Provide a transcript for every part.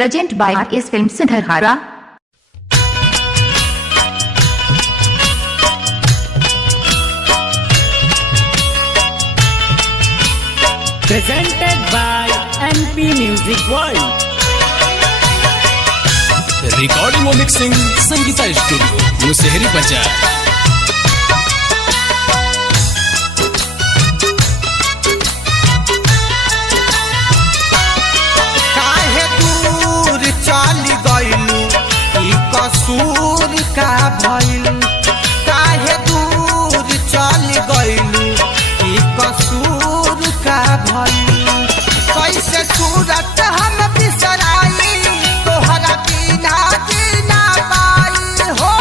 Present by RS Films Dhara. Presented by NP Music World. Recording और mixing Sangeeta studio Musehri बाजार। काहे दूर चल गइलू ई कसूर का भइल, काहे दूर चल गइलू ई कसूर का भइल। कैसे सूरत हम बिसराई तोहरा बिना जीना पाई हो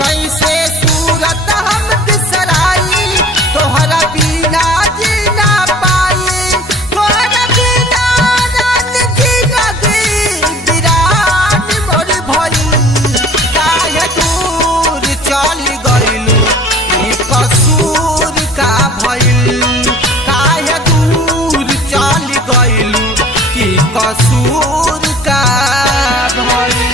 कैसे सूरत हम बिसराई तोहरा बिना जीना पाई, तोहरा बिना रात जिंदगी बिरान मोर भइल। काहे दूर चल गइलू ई कसूर का भइल, काहे दूर चल गइलू ई कसूर का भइल।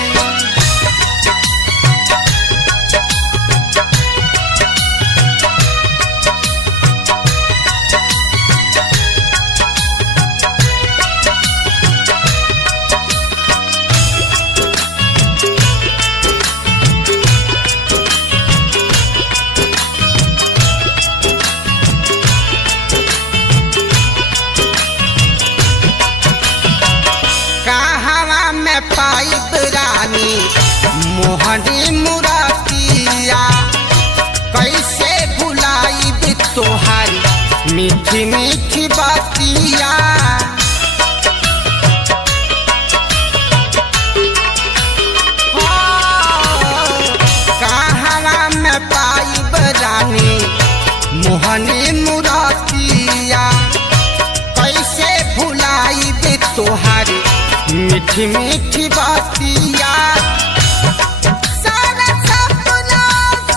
कहवा में पाइब रानी मोहनी मुरातिया, कैसे भुलाइब तोहारी मीठी मीठी बातिया। कहवा में पाइब रानी मोहनी मुरातिया, कैसे भुलाइब तोहारी मीठी मीठी बातिया। सारा सपना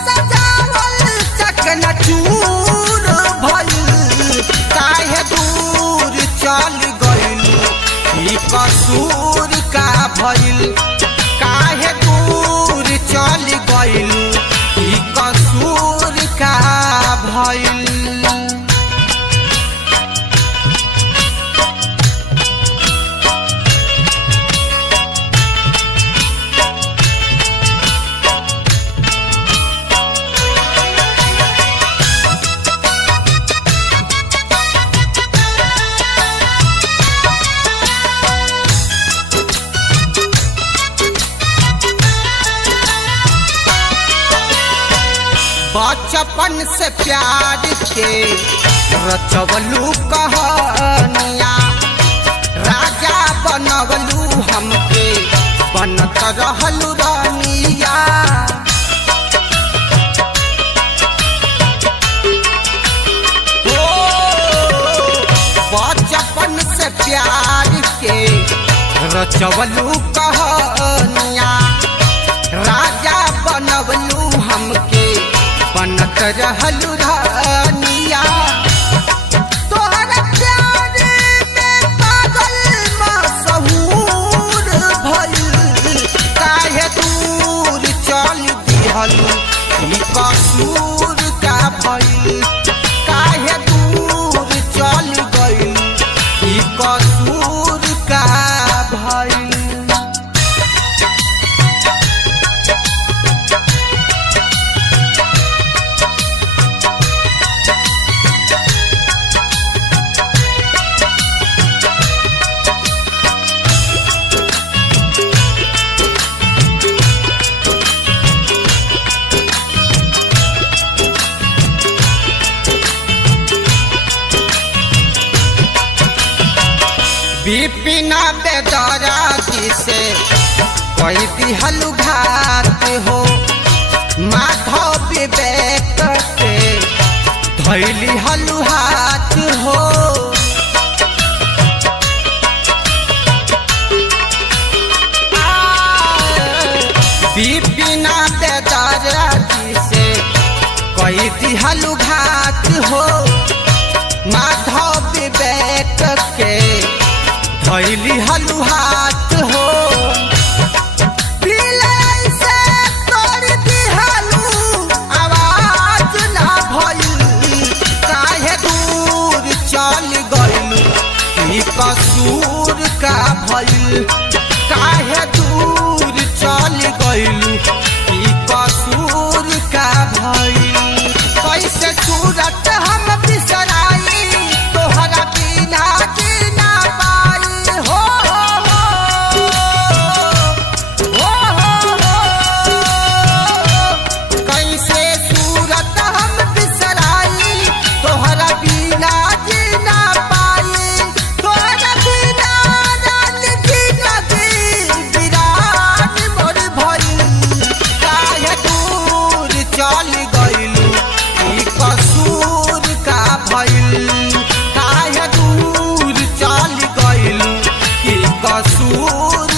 सजावल चकनाचूर भइल, काहे दूर चल गइलू ई कसूर का भइल, काहे दूर चल गइलू ई कसूर का भइल। बचपन से प्यार के रचवलू कहानिया, राजा बनवलू हमके बनत रहलू रानिया। बचपन से प्यार के रचवलू कहानिया, राजा बनवलू हमके बनत रहलू रानिया। तोहरा प्यार में पागल मशहूर भइल, काहे दूर चल दिहलू ई कसूर का भइल, काहे दूर चल गइलू ई कसूर का भइल। बिपिना बेदराती से कोई दिहलु घात हो, माधव विवेक के धैली हलु हाथ हो। बिपिना बेदराती से कोई दिहलु घात हो, भइल काहे दूर चल गइलू ई कसूर का भइल कैसे सूरत हम बिसराई तोहरा बिना जीना पाई हो कैसे सूरत हम बिसराई तोहरा बिना जीना पाई तोहरा बिना रात जीना दी बिरान मोर भई काहे दूर चल गइलू ई कसूर का भइल काहे दूर चल गइलू ई कसूर